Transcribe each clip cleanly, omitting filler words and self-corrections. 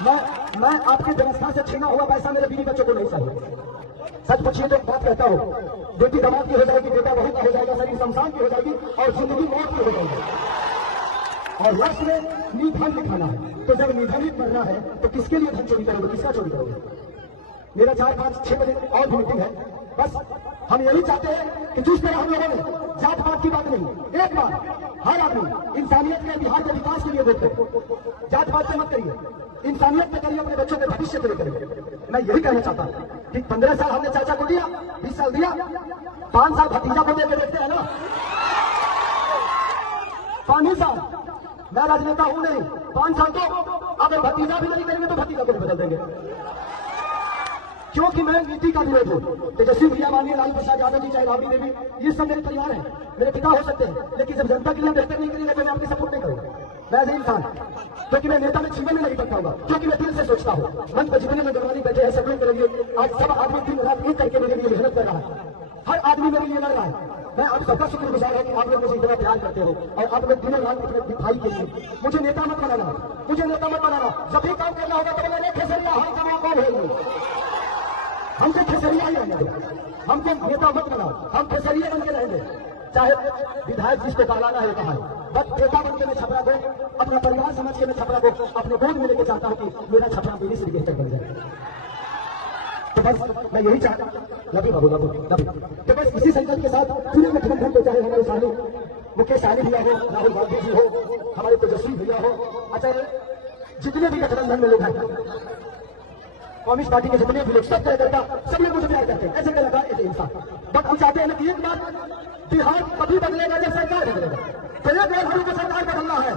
मैं आपके व्यवस्था से छीना हुआ पैसा मेरे बीवी बच्चों को नहीं चाहिए। सच पूछिए तो एक बात कहता हूँ, बेटी दामाद की हो जाएगी, बेटा बहू का हो जाएगा, शरीर शमशान की हो जाएगी और जिंदगी मौत की हो जाएगी। और वर्ष में निधन लिखाना है, तो जब निधन ही करना है तो किसके लिए धन चोरी करोगे, किसका चोरी करोगे? मेरा 4, 5, 6 बजे और भी मीटिंग है। बस हम यही चाहते हैं कि जिस तरह हम लोगों ने जात पात की बात नहीं, एक बार हर आदमी इंसानियत के, बिहार के विकास के लिए वोट करे। जात पात से मत करिए, इंसानियत पे करिए, अपने बच्चों के भविष्य के लिए करिए। मैं यही कहना चाहता हूँ कि 15 साल हमने चाचा को दिया, 20 साल दिया, 5 साल भतीजा को देकर देखते हैं ना। 5 साल मैं राजनेता हूं नहीं, 5 साल तो अगर भतीजा भी नहीं करेंगे तो भतीजा को भी बदल देंगे, क्योंकि मैं नीति का विरोध हूँ। तेजस्वी भैया, माननीय लालू प्रसाद यादव जी, चाहे राबड़ी देवी, ये सब मेरे परिवार हैं, मेरे पिता हो सकते हैं, लेकिन जब जनता के लिए बेहतर नहीं करेंगे तो मैं आपकी सपोर्ट नहीं करूंगा। मैं ऐसे इंसान, क्योंकि मैं नेता में जीवन में नहीं बन पाऊंगा, क्योंकि मैं दिल से सोचता हूँ। मन पर जीवन में गरवानी बैठे हैं सब लोग मेरे लिए, आज सब आदमी दिन रात एक करके मेरे लिए मेहनत कर रहा है, हर आदमी मेरे लिए लड़ रहा है। मैं आप सबका शुक्रगुजार है कि आप लोग मुझे इतना प्यार करते हो और आप लोग दिनों रात अपने भाई के लिए मुझे नेता मत बनाना, मुझे नेता मत बनाना। जब भी काम करना होगा तो मैंने खेसरिया हाई कमाओ कौन है, हमको खेसरिया ही रहने दो, हमको नेता मत बनाओ, हम खेसरिया बन के रहेंगे। चाहे विधायक जिसको कहलाना है कहा है, बस नेता बन के मैं छपरा को, अपना परिवार समझ के मैं छपरा को अपने गोद में लेके चाहता हूँ कि मेरा छपरा पीढ़ी से बेहतर बन जाए। तो बस मैं यही चाहता लभी बाबू लभी लभी तो बस इसी संकल्प के साथ पूरे गठबंधन को, चाहे हमारे साले मुकेश सहनी भैया हो, राहुल गांधी जी हो, हमारे तेजस्वी भैया हो, अच्छा जितने भी गठबंधन में लोग हैं, कम्युनिस्ट पार्टी के जितने भी लोग, सब कार्यकर्ता, सब लोग मुझे प्यार करते हैं, ऐसे कलाकार, ऐसे इंसान। बट हम चाहते हैं कि एक बार बिहार कभी बदलेगा जब सरकार बदलेगा, तो एक बार हमको सरकार बदलना है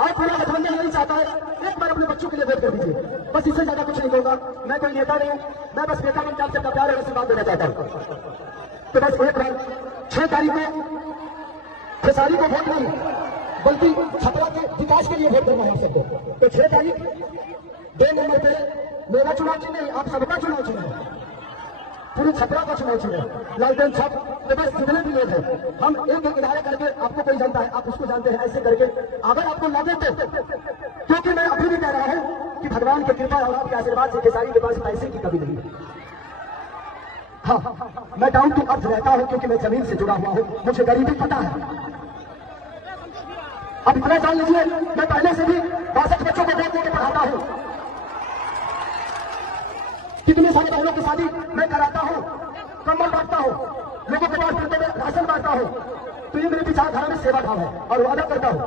और पूरा गठबंधन यही चाहता है। एक बार अपने बच्चों के लिए वोट कर दीजिए, बस इससे ज्यादा कुछ नहीं होगा। मैं कोई नेता नहीं हूं, मैं बस नेता बन के आपसे प्यार और आशीर्वाद देना चाहता हूं। तो बस एक बार 6 तारीख को खेसारी को वोट नहीं बल्कि छपरा के विकास के लिए वोट करना है सबको। तो 6 तारीख 2 नंबर पे मेरा चुनाव चिन्ह नहीं, आप सबका चुनाव चिन्ह है, पूरे छपरा का चुनाव चिन्ह लालटेन छप। तो बस जितने भी लोग हैं, हम एक एक इदारे करके, आपको कोई जानता है, आप उसको जानते हैं, ऐसे करके अगर आपको लगे तो, क्योंकि मैं अभी भी कह रहा हूं कि भगवान की कृपा और आपके आशीर्वाद से खेसारी के पास पैसे की कमी नहीं है। हाँ, मैं डाउन टू अर्थ रहता हूं क्योंकि मैं जमीन से जुड़ा हुआ हूं, मुझे गरीबी पता है। अब इतना जान लीजिए, मैं पहले से भी 62 बच्चों को वोट देकर पढ़ाता हूं, कितने सारे बहनों की शादी मैं कराता हूं, कंबल बांटता हूं, लोगों के पास फिरते हुए राशन बांटता हूं। तो ये मेरी विचारधारा में सेवा भाव है और वादा करता हूं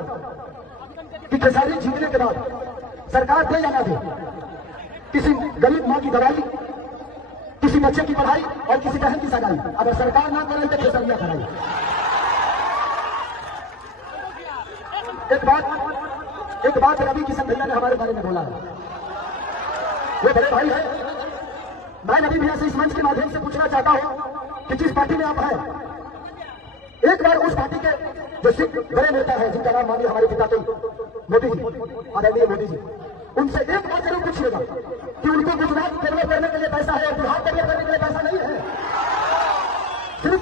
कि खेसारी जीतने के बाद सरकार दे या ना दे, किसी गरीब मां की दवाई, किसी बच्चे की पढ़ाई और किसी बहन की सगाई अगर सरकार ना करे तो खेसारिया कराई। एक बात रवि किशन भैया ने हमारे बारे में बोला है, वो बड़े भाई है। मैं रवि भैया से इस मंच के माध्यम से पूछना चाहता हूं कि जिस पार्टी में आप हैं, एक बार उस पार्टी के जो सिख बड़े नेता है, जिनका नाम मानिए हमारे पिता तो मोदी जी, आदरणीय मोदी जी, उनसे एक बार जरूर पूछिएगा कि उनको गुजरात डेवलप करने के लिए पैसा है और बिहार डेवलप करने के लिए पैसा नहीं है। सिर्फ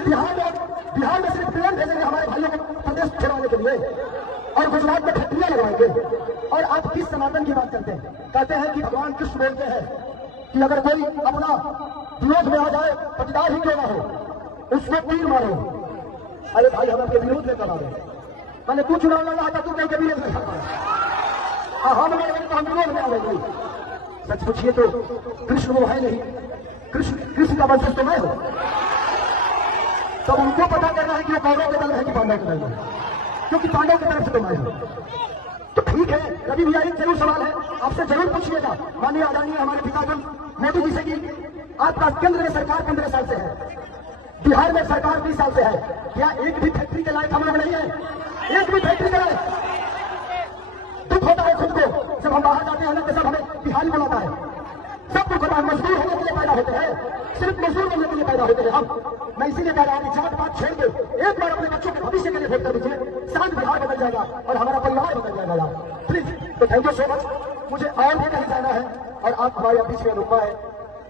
बिहार में सिर्फ प्लेन भेजेंगे हमारे भाइयों को प्रदेश छुड़ाने के लिए और गुजरात में फैक्ट्रियां लगवाएंगे। और आप किस सनातन की बात करते हैं? कहते हैं कि भगवान कृष्ण बोलते हैं कि अगर कोई अपना विरोध में आ जाए, पटीदार ही क्यों ना हो, उसको तीर मारो। अरे भाई, हम आपके विरोध में कब आ गए? मैंने तू चुनाव लड़ा था, तू कहीं के विरोध में था, हम विरोध में आ गए। सच पूछिए तो कृष्ण वो है नहीं, कृष्ण का वंशज तो मैं हूं। तब उनको पता करना है कि वो कौरव के दल है कि पांडव के दल है, क्योंकि पांडव की तरफ से तो मैं हूं। तो ठीक है रवि भैया, एक जरूर सवाल है, आपसे जरूर पूछिएगा माननीय आदरणीय हमारे पिताजी मोदी जी से कि आपका केंद्र में सरकार 15 साल से है, बिहार में सरकार 20 साल से है, क्या एक भी फैक्ट्री के लायक हम लोग नहीं है? एक भी फैक्ट्री के लायक? दुख होता है खुद को जब हम बाहर जाते हैं ना, तो सब हमें बिहारी बुलाता है। सब कुछ होता है, मजदूर होने के लिए पैदा होते हैं, सिर्फ मजदूर बनने के लिए पैदा होते हैं हम। मैं इसीलिए कह रहा हूं कि जात पात छोड़ के एक बार अपने बच्चों के भविष्य के लिए वोट कर दीजिए, शांत बिहार बदल जाएगा और हमारा परिवार बदल जाएगा यार, प्लीज। तो थैंक यू सो मच। मुझे और भी कहीं जाना है और आप हमारे बीच में रुकवा है,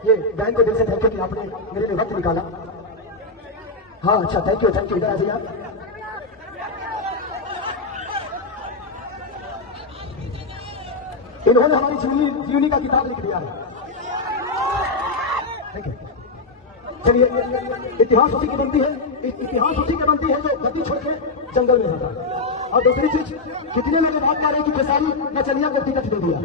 ये बहन को दिल से थैंक यू कि आपने मेरे लिए वक्त निकाला। हाँ अच्छा, थैंक यू इधर आ जाइए। इन्होंने हमारी जीवनी का किताब लिख दिया है। चलिए, इतिहास उसी की बनती है, इतिहास उसी की बनती है जो गद्दी छोड़ के जंगल में जाता है। और दूसरी चीज, कितने लोग बात कर रहे हैं कि खेसारी नचनिया को टिकट दे दिया।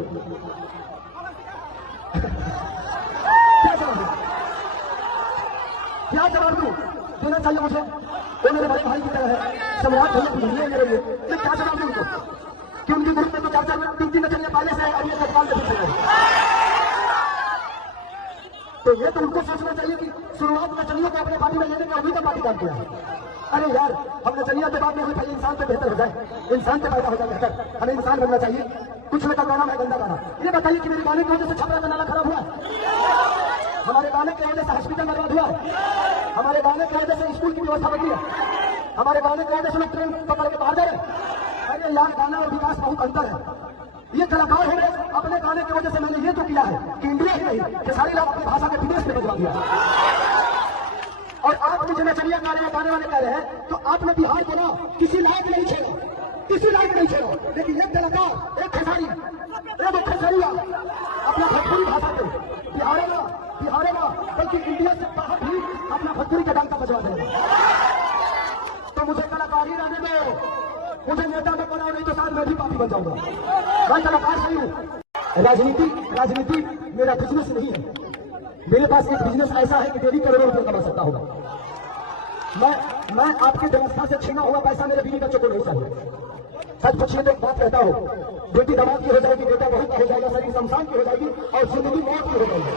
क्या जवाब दूं? देना चाहिए मुझे, वो मेरे बड़े भाई की तरह है, सम्राट भैया बुझिए मेरे लिए। मैं क्या जवाब दूं उनको कि उनकी ग्रुप में तो 4-4 3-3 नचनिया पहले से है और ये सवाल से पूछ रहे हैं। तो ये तो उनको सोचना चाहिए कि शुरुआत नचनियों को अपने पार्टी में लेने का उन्हीं का पार्टी काम किया है। अरे यार, हम नचनिया के बाद में भाई इंसान से बेहतर हो जाए, इंसान से पैदा हो जाए बेहतर, हमें इंसान बनना चाहिए। कुछ लोग का गाना है गंदा गाना। ये बताइए कि मेरे गाने की वजह से छपरा का नाला खराब हुआ, हमारे गाने की वजह से हॉस्पिटल बर्बाद हुआ, हमारे गाने की वजह से स्कूल की व्यवस्था बदली है, हमारे गाने की वजह से लोग ट्रेन पकड़ के बाहर जा रहे हैं। अरे यार, गाना और विकास बहुत अंतर है। ये कलाकार हो गए, अपने गाने की वजह से मैंने ये तो किया है कि इंडिया ही नहीं कि सारी लोग अपनी भाषा के विदेश में भिजवा दिया। और आप मुझे नचनिया गाने वाले कह रहे हैं, तो आपने बिहार को ना किसी लायक नहीं छेड़ा, किसी लायक नहीं छेड़ा। लेकिन एक कलाकार, एक खेसारी, एक खेसरिया अपना भोजपुरी भाषा को बिहार में बल्कि इंडिया से बाहर भी अपना भोजपुरी का डंका बजवा देगा। तो मुझे कलाकार ही रहने दो, मुझे नेता में बनाओ, नहीं तो शायद मैं भी पापी बन जाऊंगा। मैं कलाकार सही हूँ। राजनीति मेरा बिजनेस नहीं है। मेरे पास एक बिजनेस ऐसा है कि डेली करोड़ों रुपए कमा सकता होगा। मैं आपकी व्यवस्था से छीना हुआ पैसा मेरे बीवी बच्चों को नहीं चाहिए। सच पूछिए तो बात कहता हूँ, बेटी दमाद की हो जाएगी, बेटा बहू का हो जाएगा, शरीर शमशान की हो जाएगी और जिंदगी मौत की हो जाएगी।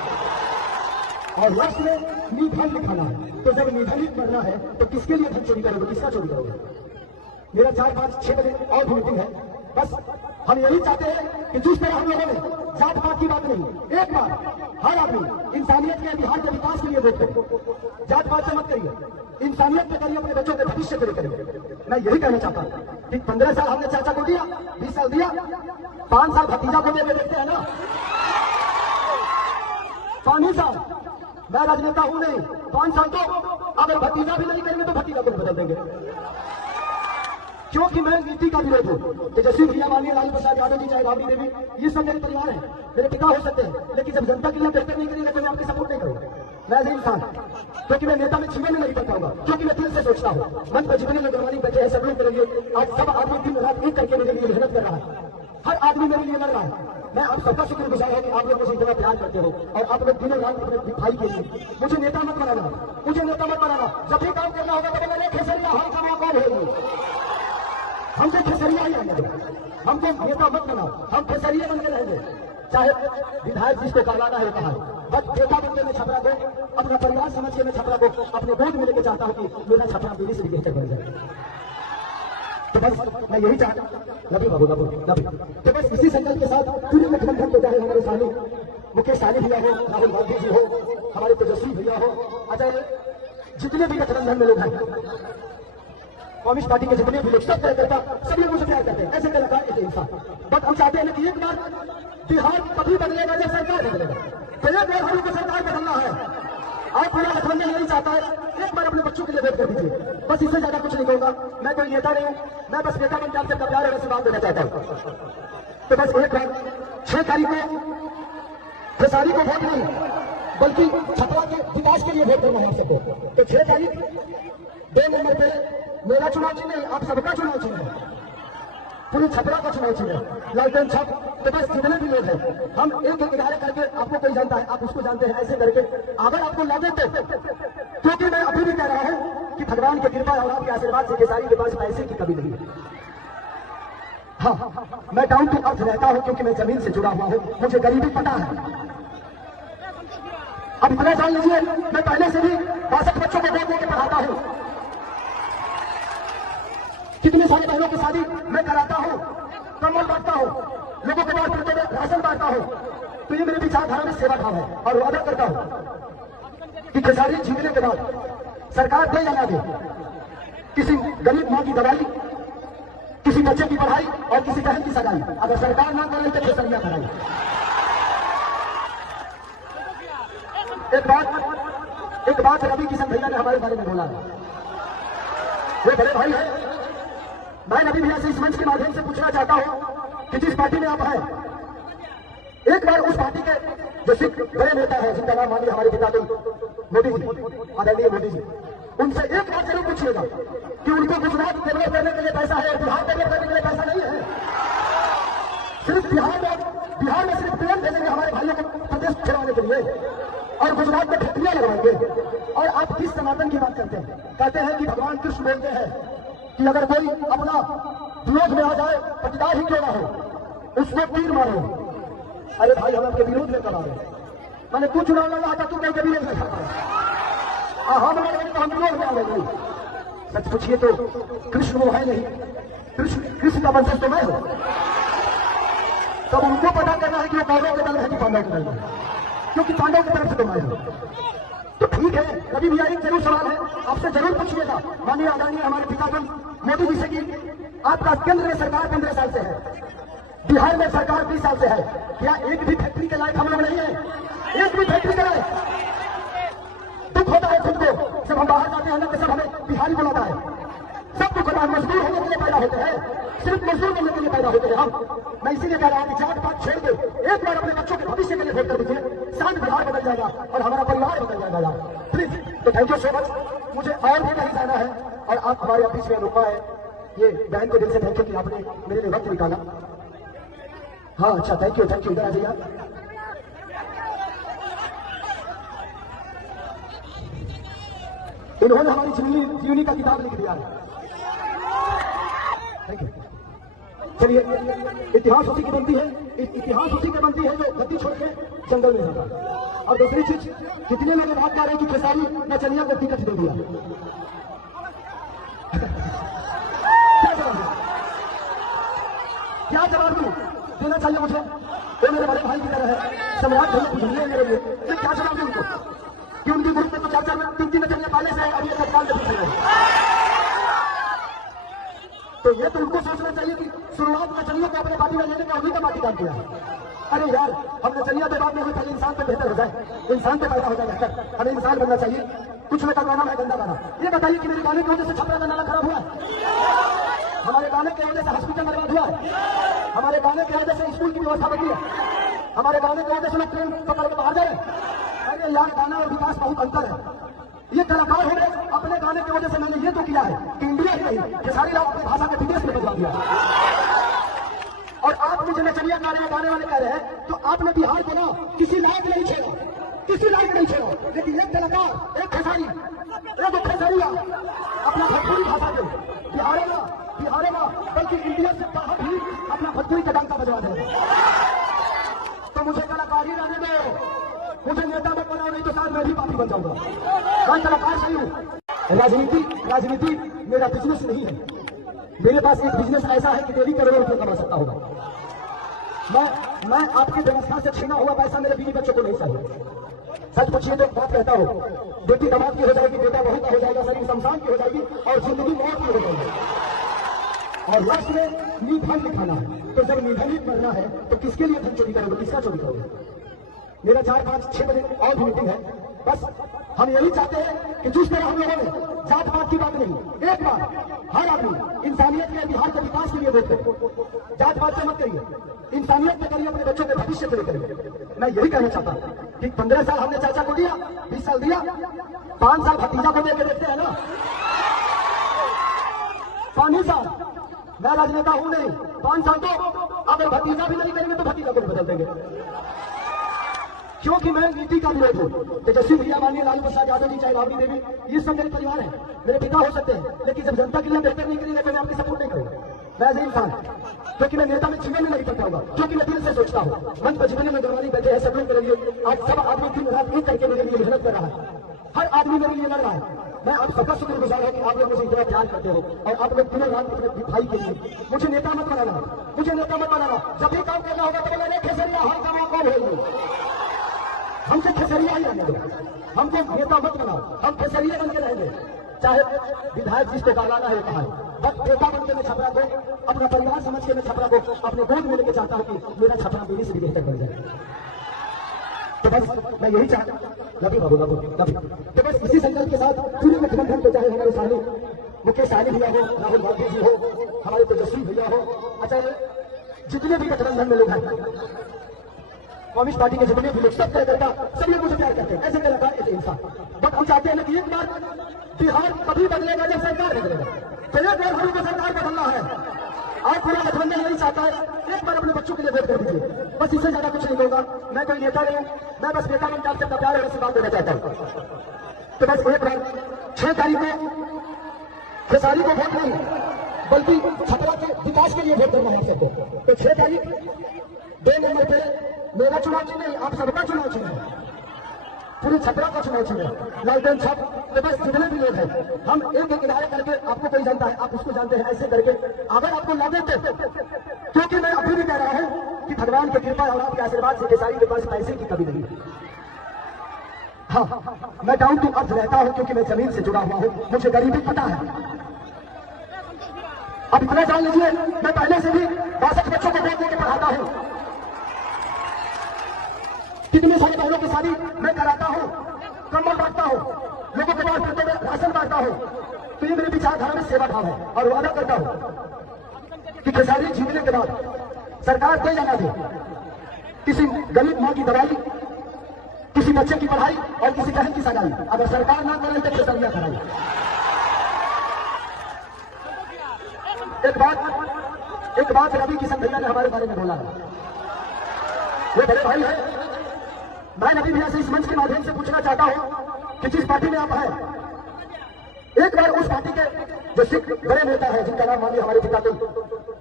और लास्ट में मीठा भी खाना है। तो जब मीठा भी करना है तो किसके लिए धन चोरी करोगे, किसका चोरी करोगे? मेरा 4-5-6 बजे और भी मीटिंग है। बस हम यही चाहते हैं कि जिस तरह हम लोगों ने जात पात की बात नहीं, एक बार हर आदमी इंसानियत के, बिहार के विकास के लिए वोट करें। जात पात से मत करिए, इंसानियत पे करिए, अपने बच्चों के भविष्य के लिए करिए। मैं यही कहना चाहता हूँ कि 15 साल हमने चाचा को दिया, 20 साल दिया, 5 साल भतीजा को देकर देखते हैं ना। 5 साल मैं राजनेता हूं नहीं, 5 साल तो अगर भतीजा भी नहीं करेंगे तो भतीजा को बदल देंगे। क्योंकि मैं नीति का विरोध हूँ। तेजस्वी भैया, माननीय लालू प्रसाद यादव जी, चाहे राबड़ी देवी, ये सब मेरे परिवार है, मेरे पिता हो सकते हैं, लेकिन जब जनता के लिए बेहतर नहीं करेंगे तो मैं आपकी सपोर्ट नहीं करूंगा। मैं ऐसे इंसान, क्योंकि मैं नेता में जीवन में नहीं कर पाऊंगा, क्योंकि मैं दिल से सोचता हूँ। मंच पर जितने लोग जवानी बैठे हैं, सब लोग मेरे लिए आज सब आदमी दिन रात एक करके मेरे लिए मेहनत कर रहा है। हर आदमी मेरे लिए लड़ रहा है। मैं आप सबका शुक्रगुजार हूं कि आप लोग मुझे इतना प्यार करते हो और आप लोग दिनों रात अपने भाई के लिए। मुझे नेता मत बनाना, मुझे नेता मत बनाना। जब भी काम करना होगा तो मेरे खेसरिया हर जमा कौन होगी, हमको खेसरिया ही रहने दो, हमको नेता मत बनाओ, हम खेसरिया बन के रहेंगे। चाहे विधायक जिसको कहलाना है कहा, बस नेता बनकर मैं छपरा को अपना परिवार समझ के मैं छपरा को अपने गोद में लेकर चाहता हूँ कि मेरा छपरा मेरी से बेहतर बन जाए। तो बस मैं यही चाहता हूँ, लभी बाबू लभी। तो बस इसी संकल्प के साथ पूरे गठबंधन को, चाहे हमारे साले मुकेश साले भैया हो, राहुल गांधी जी हो, हमारे तेजस्वी भैया हो, अजय, जितने भी गठबंधन में लोग हैं, कम्युनिस्ट पार्टी के जितने भी लोग, सब कार्यकर्ता, सभी लोग मुझे प्यार करते हैं, ऐसे कलाकार, ऐसे इंसान। बट हम चाहते हैं कि एक बार बिहार तभी बदलेगा जब सरकार बदलेगा। तो एक बार हम लोग को सरकार बदलना है। आप पूरा गठबंधन यही चाहता है, एक बार अपने बच्चों के लिए वोट कर दीजिए। बस इससे ज्यादा कुछ नहीं कहूंगा। मैं कोई नेता नहीं हूं, मैं बस नेता बन के आपसे प्यार और आशीर्वाद देना चाहता हूं। तो बस एक बार 6 तारीख को खेसारी को वोट नहीं, बल्कि छपरा के विकास के लिए वोट करना है आप सबको। तो 6 तारीख 2 नंबर पे मेरा चुनाव चिन्ह नहीं, आप सबका चुनाव चिन्ह है, पूरी छपरा का चुनाव चिन्ह है, लालटेन छप। तो बस जितने भी लोग हैं, हम एक इशारे करके, आपको कोई जानता है, आप उसको जानते हैं, ऐसे करके अगर आपको लगे तो, क्योंकि मैं अभी भी कह रहा हूं कि भगवान की कृपा और आपके आशीर्वाद से खेसारी के पास पैसे की कमी नहीं है। हाँ, मैं डाउन टू अर्थ रहता हूं क्योंकि मैं जमीन से जुड़ा हुआ हूं, मुझे गरीबी पता है। अब इतना जान लीजिए, मैं पहले से भी 62 बच्चों को गोद लेकर पढ़ाता हूं, कितने सारे बहनों की शादी मैं कराता हूं, कम्बल बांटता हूं, लोगों के पास फिरते हुए राशन बांटता हूं। तो ये मेरे विचारधारा में सेवा भाव है और वादा करता हूं कि खेसारी जीतने के बाद सरकार दे या ना दे, किसी गरीब मां की दवाई, किसी बच्चे की पढ़ाई और किसी बहन की सगाई अगर सरकार ना करे तो खेसरिया कराई। एक बात रवि किशन भैया ने हमारे बारे में बोला है, वो बड़े भाई है। मैं रवि भैया से इस मंच के माध्यम से पूछना चाहता हूं कि जिस पार्टी में आप हैं, एक बार उस पार्टी के जो सिख बड़े नेता है, जिनका नाम मानिए हमारे पिता मोदी जी, आदरणीय मोदी जी, उनसे एक बार जरूर पूछिएगा कि उनको गुजरात डेवलप करने के लिए पैसा है, बिहार डेवलप करने के लिए पैसा नहीं है। सिर्फ बिहार में सिर्फ प्लेन भेजेंगे हमारे भाइयों को प्रदेश खिलाने के लिए, और गुजरात में फैक्ट्रियां लगवाएंगे। और आप किस सनातन की बात करते हैं? कहते हैं कि भगवान कृष्ण बोलते हैं कि अगर कोई अपना विरोध में आ जाए, पटीदार ही क्यों ना हो, उसको तीर मारो। अरे भाई, हम आपके विरोध में करा रहे, मैंने तू चुनाव लड़ा था, तू कहीं के विरोध में खड़ा, हम लड़ेंगे तो हम विरोध में आ गए। सच पूछिए तो कृष्ण वो है नहीं, कृष्ण का वंशज तो मैं हूं। तब उनको पता करना है कि वो कौरवों के दल है कि पांडवों के दल है, क्योंकि पांडवों की तरफ से तो मैं हूं। तो ठीक है, रवि भैया एक जरूर सवाल है, आपसे जरूर पूछिएगा माननीय आदरणीय हमारे पिताजी मोदी जी से कि आपका केंद्र में सरकार 15 साल से है, बिहार में सरकार 20 साल से है, क्या एक भी फैक्ट्री के लायक हम लोग नहीं है? एक भी फैक्ट्री के लायक? दुख होता है खुद को, जब हम बाहर जाते हैं ना, तो सब हमें बिहारी बुलाता है, सब दुख होता है। मजदूर होने के लिए पैदा होते हैं, सिर्फ मजदूर बनने के लिए पैदा होते हैं हम। मैं इसीलिए कह रहा हूं कि जात पात छोड़ दे, एक बार अपने बच्चों के भविष्य के लिए वोट कर दीजिए, शांत बिहार बदल जाएगा और हमारा परिवार बदल जाएगा यार, प्लीज। तो थैंक यू सो मच। मुझे और भी कहीं जाना है और आप हमारे ऑफिस में रुका है, ये बहन को दिल से थैंक यू कि आपने मेरे लिए वक्त निकाला। हाँ अच्छा, थैंक यू, इधर आ जाइए। इन्होंने हमारी जीवनी का किताब लिख दिया है, थैंक यू। चलिए, इतिहास उसी की बनती है, इतिहास उसी की बनती है जो गद्दी छोड़ के जंगल में जाता है। और दूसरी चीज, कितने लोग बात कर रहे हैं कि खेसारी नचनिया को टिकट दे दिया, क्या जवाब दूं? देना चाहिए मुझे, वो मेरे बड़े भाई की तरह है, सम्राट भैया बुझलिए मेरे लिए, मैं क्या जवाब दूं उनको कि उनकी ग्रुप में तो 4-4 3-3 नचनिया पाले से अभी एक साल के पीछे रहे। तो ये तो उनको सोचना चाहिए कि शुरुआत नचनिया को अपने पार्टी में लेने का उन्हीं का पार्टी काम किया है। अरे यार, हम नचनिया पे बात नहीं हुई, पहले इंसान पे बेहतर हो जाए, इंसान पे पैदा हो जाए बेहतर, हमें इंसान बनना चाहिए। कुछ लोग का गाना है गंदा गाना, ये बताइए कि मेरे गाने की वजह से छपरा का नाला खराब हुआ है, हमारे गाने की वजह से हॉस्पिटल बर्बाद हुआ है, हमारे गाने की वजह से स्कूल की व्यवस्था बदली है, हमारे गाने की वजह से लोग ट्रेन पकड़ के बाहर जाए। अरे यार, गाना और विकास बहुत अंतर है। ये कलाकार हो गए, अपने गाने की वजह से मैंने ये तो किया है कि इंडिया ही नहीं, ये सारी लोग अपनी भाषा के विदेश में बदला दिया। और आप मुझे नचनिया गाने वाले कह रहे हैं, तो आपने बिहार को ना किसी लायक नहीं छेड़ा, किसी लायक नहीं छेड़ा, लेकिन एक कलाकार, एक खेसारी, एक खेसारिया अपना भोजपुरी भाषा के बिहार में बल्कि इंडिया से बाहर भी अपना भोजपुरी का डंका बजवा देगा। तो मुझे कलाकार ही रहने दो, मुझे नेता मत बनाओ, नहीं तो साथ मैं भी पापी बन जाऊंगा। मैं कलाकार सही हूँ। राजनीति मेरा बिजनेस नहीं है, मेरे पास एक बिजनेस ऐसा है कि डेली करोड़ों रुपये कमा सकता होगा। मैं आपकी व्यवस्था से छीना हुआ पैसा मेरे बीवी बच्चों को नहीं चाहिए। सच पूछिए तो बात कहता हूँ, बेटी दमाद की हो जाएगी, बेटा बहू का हो जाएगा, शरीर शमशान की हो जाएगी और जिंदगी मौत की हो जाएगी, और लास्ट में निधन लिखाना है। तो जब निधन ही करना है तो किसके लिए धन चोरी करोगे, किसका चोरी करोगे? मेरा 4-5-6 बजे और भी मीटिंग है। बस हम यही चाहते हैं कि जिस तरह हम लोगों ने जात पात की बात नहीं, एक बार हर आदमी इंसानियत के, बिहार के विकास के लिए वोट करें, जात पात से मत करिए, इंसानियत पे करिए, अपने बच्चों के भविष्य के लिए करिए। मैं यही कहना चाहता हूँ कि 15 साल हमने चाचा को दिया, 20 साल दिया, 5 साल भतीजा को देकर देखते हैं ना, 5 साल। मैं राजनेता हूं नहीं, 5 साल तो अगर भतीजा भी नहीं करेंगे तो भतीजा को भी बदल देंगे, क्योंकि मैं नीति का विरोध हूं। तेजस्वी भैया, माननीय लालू प्रसाद यादव जी, चाहे राबड़ी देवी, ये सब मेरे परिवार है, मेरे पिता हो सकते हैं, लेकिन जब जनता के लिए बेहतर नहीं करेंगे तो मैं आपकी सपोर्ट नहीं करूंगा। मैं ऐसे इंसान, क्योंकि मैं नेता में जीवन में नहीं कर पाऊंगा, क्योंकि मैं दिल से सोचता हूँ। मंच पर जीवन में गवानी बैठे हैं सब लोग मेरे लिए, आज सब आदमी दिन रात एक करके मेरे लिए मेहनत कर रहा है, हर आदमी मेरे लिए लड़ रहा है। मैं आप सबका शुक्रगुजार हूं कि आप लोग मुझे इतना प्यार करते हो और आप लोग दिनों रात अपने भाई के लिए। मुझे नेता मत बनाना, मुझे नेता मत बनाना, जब भी काम करना होगा तो मैंने खेसरिया हर काम कौन होगी, हमसे खेसरिया ही रहने दो, हमको नेता मत बनाओ, हम खेसरिया बन के रहेंगे। चाहे विधायक जिसको गालाना है कहा, बस नेता बन के मैं छपरा को, अपना परिवार समझ के मैं छपरा को अपने गोद में लेके चाहता हूँ कि मेरा छपरा मेरी से भी बेहतर बन जाए। तो बस मैं यही चाहता हूँ, लभी बाबू लभी लभी। तो बस इसी संकल्प के साथ पूरे गठबंधन को, चाहे हमारे सामने मुकेश सहनी भैया हो, राहुल गांधी जी हो, हमारे तेजस्वी भैया हो, अच्छा जितने भी गठबंधन में लोग हैं, कम्युनिस्ट पार्टी के जितने भी लोग सब कार्यकर्ता सब लोग मुझे प्यार करते हैं, ऐसे कलाकार ऐसे इंसान। बट हम चाहते हैं ना कि एक बार बिहार कभी बदलेगा जब सरकार बदलेगा। तो एक बार हमको सरकार बदलना है। आज पूरा गठबंधन यही चाहता है, एक बार अपने बच्चों के लिए वोट कर दीजिए, बस इससे ज्यादा कुछ नहीं होगा। मैं कोई नेता नहीं हूँ, मैं बस नेता बन के आपसे अपना प्यार और आशीर्वाद देना चाहता हूँ। तो बस एक बार 6 तारीख को खेसारी को वोट नहीं बल्कि छपरा के विकास के लिए वोट करना है सबको। तो 6 तारीख 2 नंबर पे मेरा चुनाव चिन्ह नहीं, आप सबका चुनाव चिन्ह है, पूरी छपरा का चुनाव चिन्ह है, लालटेन छप। तो बस जितने भी लोग हैं हम एक एक इनाया करके, आपको कोई जानता है आप उसको जानते हैं, ऐसे करके अगर आपको लगे तो, क्योंकि मैं अभी भी कह रहा हूं कि भगवान की कृपा और आपके आशीर्वाद से खेसारी के पास पैसे की कमी नहीं है। हाँ, मैं डाउन टू अर्थ रहता हूं क्योंकि मैं जमीन से जुड़ा हुआ हूं, मुझे गरीबी पता है। अब इतना जान लीजिए, मैं पहले से भी 62 बच्चों को वोट देकर पढ़ाता हूं, कितने सारे बहनों की शादी मैं कराता हूं, कंबल बांटता हूं, लोगों के पास फिरते हुए राशन बांटता हूं। तो ये मेरी विचारधारा में सेवा भाव है और वादा करता हूं कि खेसारी जीतने के बाद सरकार दे या ना दे, किसी गरीब मां की दवाई, किसी बच्चे की पढ़ाई और किसी बहन की सगाई अगर सरकार ना करे तो खेसारियां कराई। एक बात रवि किशन भैया ने हमारे बारे में बोला है, वो बड़े भाई है। मैं रवि भैया से इस मंच के माध्यम से पूछना चाहता हूं कि जिस पार्टी में आप हैं, एक बार उस पार्टी के जो सिख बड़े नेता है जिनका नाम मानिए हमारे पिता के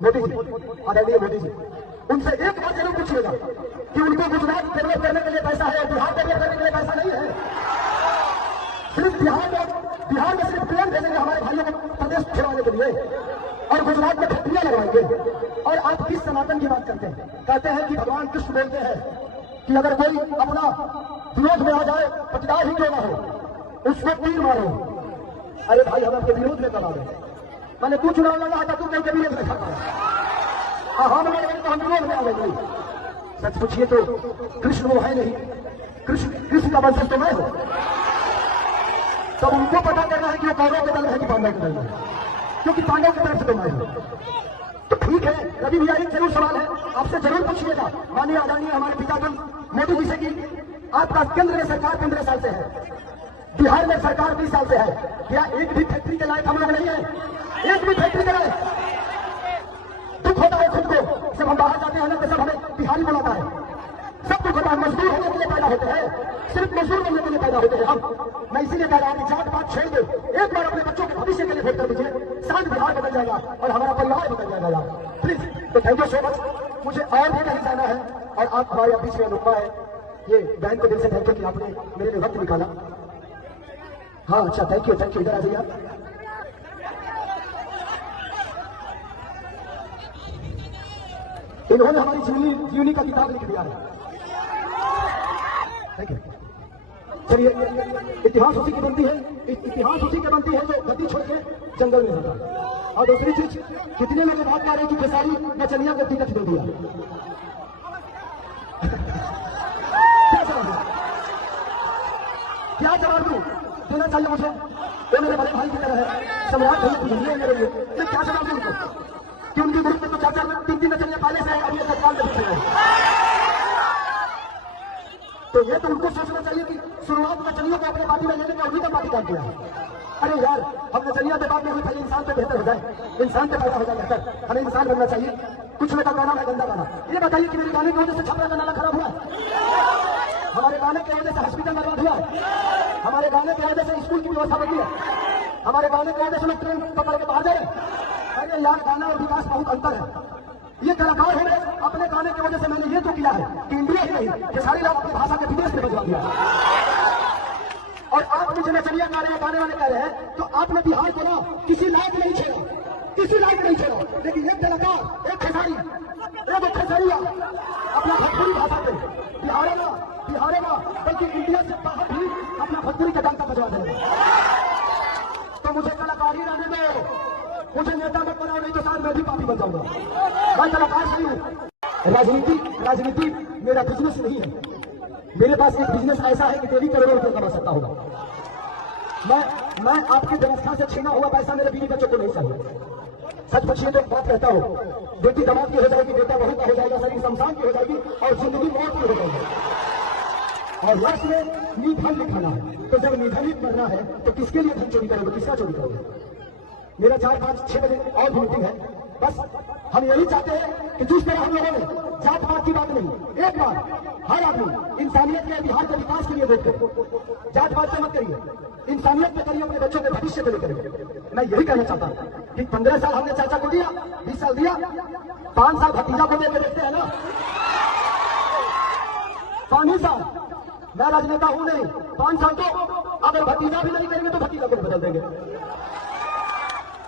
मोदी जी, आदरणीय मोदी जी, उनसे एक बात जरूर पूछिएगा कि उनको गुजरात डेवलप करने के लिए पैसा है और बिहार डेवलप करने के लिए पैसा नहीं है। सिर्फ बिहार में सिर्फ प्लेन भेजेंगे हमारे भाइयों को प्रदेश छिड़वाने के लिए और गुजरात में फैक्ट्रियां लगवाएंगे। और आप किस सनातन की बात करते हैं? कहते हैं कि भगवान कृष्ण बोलते हैं कि अगर कोई अपना विरोध में आ जाए, पतिदार ही क्यों ना हो, उसको तीर मारो। अरे भाई, हम आपके विरोध में कब आ गए? मैंने तू चुनाव लड़ा था, तू कहीं के विरोध में खड़ा है। हम लड़ गए तो हम विरोध में आ गए। सच पूछिए तो कृष्ण वो है नहीं, कृष्ण का वंशज तो मैं हूं। तब उनको पता करना है कि वो कौरव के दल में है कि पांडव के दल में, क्योंकि पांडव की तरफ से तो मैं हूं। तो ठीक है, रवि भैया एक जरूर सवाल है, आपसे जरूर पूछिएगा माननीय आदरणीय हमारे पिताजी मोदी जी से कि आपका केंद्र में सरकार 15 साल से है, बिहार में सरकार 20 साल से है, क्या एक भी फैक्ट्री के लायक हम लोग नहीं है? एक भी फैक्ट्री के लायक? दुख होता है खुद को, जब हम बाहर जाते हैं ना तो सब हमें बिहारी बुलाता है, सब दुख होता है। मजदूर होने के लिए पैदा होते हैं, सिर्फ मजदूर बनने के लिए पैदा होते हैं हम। मैं इसीलिए कह रहा हूं कि जात पात छोड़ दे, एक बार अपने बच्चों के भविष्य के लिए वोट कर दीजिए, शांत बिहार बदल जाएगा और हमारा परिवार बदल जाएगा यार, प्लीज। तो थैंक यू सो मच। मुझे और भी कहीं जाना है और आप हमारे बीच में अनुपमा है, ये बहन को दिल से थैंक यू कि आपने मेरे लिए वक्त निकाला। हाँ अच्छा, थैंक यू, इधर आ जाइए आप। इन्होंने हमारी जीवनी का किताब लिख दिया है, थैंक यू। चलिए, इतिहास उसी की बनती है, इतिहास उसी की बनती है जो गद्दी छोड़ के जंगल में होता है। और दूसरी चीज, कितने लोग बात कर रहे हैं कि खेसारी नचनिया को टिकट दे दिया। क्या जवाब दूं? देना चाहिए मुझे, वो मेरे बड़े भाई की तरह है, सम्राट भाई है मेरे लिए। मैं क्या जवाब दूं उनको कि उनकी ग्रुप में तो 4-4-3 नचनिया पहले से है, अब ये सरकार में दिख रहे हैं। तो ये तो उनको सोचना चाहिए कि शुरुआत नचनियों को अपने पार्टी में लेने का उन्हीं का पार्टी काम किया है। अरे यार, हम नचनिया के बाद में हुई पहले इंसान पे बेहतर हो जाए, इंसान पे पैदा हो जाए बेहतर, हमें इंसान बनना चाहिए। कुछ लोग का गाना है गंदा गाना। ये बताइए कि मेरे गाने की वजह से छपरा का नाला खराब हुआ, हमारे गाने की वजह से हॉस्पिटल बर्बाद हुआ, हमारे गाने की वजह से स्कूल की व्यवस्था बदली है, हमारे गाने की वजह से लोग ट्रेन पकड़ के बाहर जाए। अरे यार, गाना और विकास बहुत अंतर है। ये कलाकार हो गए, अपने गाने की वजह से मैंने ये तो किया है कि इंडिया ही नहीं, ये सारी लोग अपनी भाषा के विदेश में बजवा दिया। और आप मुझे नचनिया गा रहे हैं, गाने वाले कह रहे हैं, तो आपने बिहार को ना किसी लायक नहीं छोड़ा, किसी लायक नहीं छोड़ा। लेकिन एक कलाकार, एक खेसारी, एक खेसारिया अपना भोजपुरी भाषा पे बिहारे ना बल्कि इंडिया से बाहर भी अपना भोजपुरी का डंका बजवा देंगे। तो मुझे कलाकार ही रहने दो, मुझे नेता मत बनाओ, नहीं तो शायद मैं भी पापी बन जाऊंगा। मैं कलाकार नहीं हूँ। राजनीति मेरा बिजनेस नहीं है। मेरे पास एक बिजनेस ऐसा है कि डेली करोड़ों रुपए कमा सकता होगा। मैं आपकी व्यवस्था से छीना हुआ पैसा मेरे बीवी बच्चों को नहीं चाहिए। सच पूछिए तो एक बात कहता हूँ, बेटी दामाद की हो जाएगी, बेटा बहू का हो जाएगा, शरीर शमशान की हो जाएगी और जिंदगी मौत की हो जाएगी। और लास्ट में निधन लिखाना है। तो जब निधन ही करना है तो किसके लिए धन चोरी करोगे, किसका चोरी करोगे? मेरा 4, 5, 6 बजे और भी मीटिंग है। बस हम यही चाहते हैं कि जिस तरह हम लोगों ने जात पात की बात नहीं, एक बार हर आदमी इंसानियत के बिहार के विकास के लिए वोट करो। जात पात से मत करिए, इंसानियत पे करिए, अपने बच्चों के भविष्य के लिए करिए। मैं यही कहना चाहता हूँ कि 15 साल हमने चाचा को दिया, 20 साल दिया, 5 साल भतीजा को देकर देखते हैं ना। 5 साल मैं राजनेता हूं नहीं, 5 साल तो अगर भतीजा भी नहीं करेंगे तो भतीजा को बदल देंगे।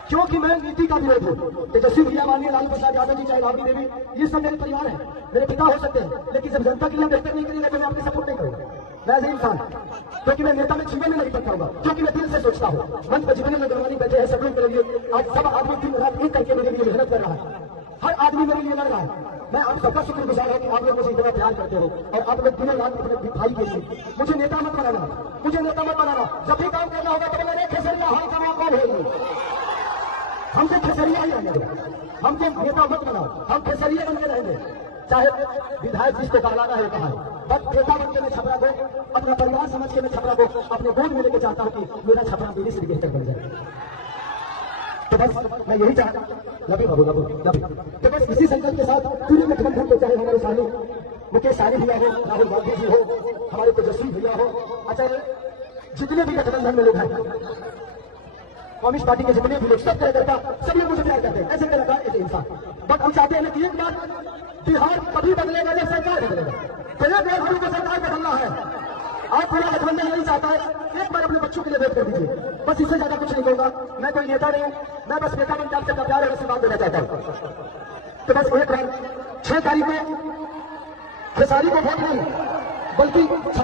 क्योंकि मैं नीति का विरोध हूं। तेजस्वी भैया, माननीय लालू प्रसाद यादव जी, चाहे राबड़ी देवी, ये सब मेरे परिवार है, मेरे पिता हो सकते हैं, लेकिन जब जनता के लिए बेहतर नहीं करेंगे तो मैं आपकी सपोर्ट नहीं करूंगा। मैं ऐसे इंसान, क्योंकि मैं नेता में जीवन में नहीं पड़ता हूँ, क्योंकि मैं दिल से सोचता हूँ। मंच पर जितने लोग बैठे हैं सब लोग मेरे लिए, आज सब आदमी दिन रात एक करके मेरे लिए मेहनत कर रहा है, हर आदमी मेरे लिए लड़ रहा है। मैं आप सबका शुक्रगुजार हूं कि आप लोग मुझे इतना प्यार करते हो और आप लोग दिनों रात अपने भाई के लिए मुझे नेता मत बनाना, मुझे नेता मत बनाना। जब भी काम करना होगा तो मेरे खेसरिया हाल कमा कौन होगी, हमको खेसरिया ही रहने दो, हमको नेता मत बनाओ, हम खेसरिया बन के रहेंगे। चाहे विधायक जिसको कहलाना है कहा, बस नेता बन के मैं छपरा को अपना परिवार समझ के मैं छपरा को अपने गोद में लेके चाहता हूँ कि मेरा छपरा मेरी से बेहतर बन जाए। तो बस मैं यही चाहता हूं, लभी बाबू लभी लभी। तो बस इसी संकल्प के साथ पूरे गठबंधन को, चाहे हमारे साथी मुकेश सहनी भैया हो, राहुल गांधी जी हो, हमारे तेजस्वी भैया हो, अच्छा जितने भी गठबंधन में लोग हैं, कम्युनिस्ट पार्टी के जितने भी लोग, सब कार्यकर्ता, सब लोग मुझे प्यार करते हैं, ऐसे कलाकार, ऐसे इंसान। बट हम चाहते हैं कि एक बार बिहार कभी बदलेगा जब सरकार बदलेगा, पहले हम को सरकार बदलना है। आज पूरा गठबंधन नहीं चाहता है, एक बार अपने बच्चों के लिए वोट कर दीजिए, बस इससे ज्यादा कुछ नहीं कहूंगा। मैं कोई नेता नहीं हूं, मैं बस नेता बनकर आपसे प्यार और आशीर्वाद देना चाहता हूं। तो बस एक बार 6 तारीख को खेसारी को वोट नहीं बल्कि